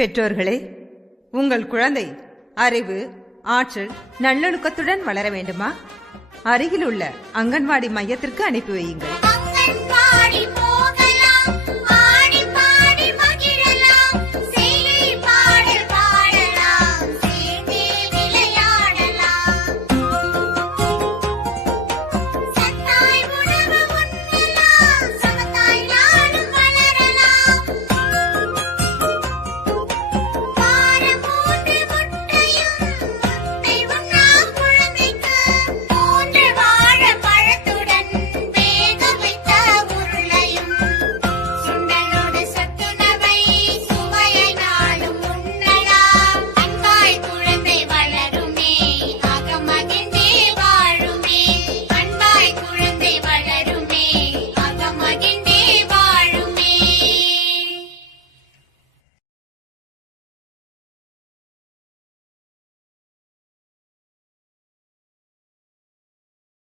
பெற்றோர்களே, உங்கள் குழந்தை அறிவு, ஆற்றல், நல்லொழுக்கத்துடன் வளர வேண்டுமா? அருகில் உள்ள அங்கன்வாடி மையத்திற்கு அனுப்பி வையுங்கள்.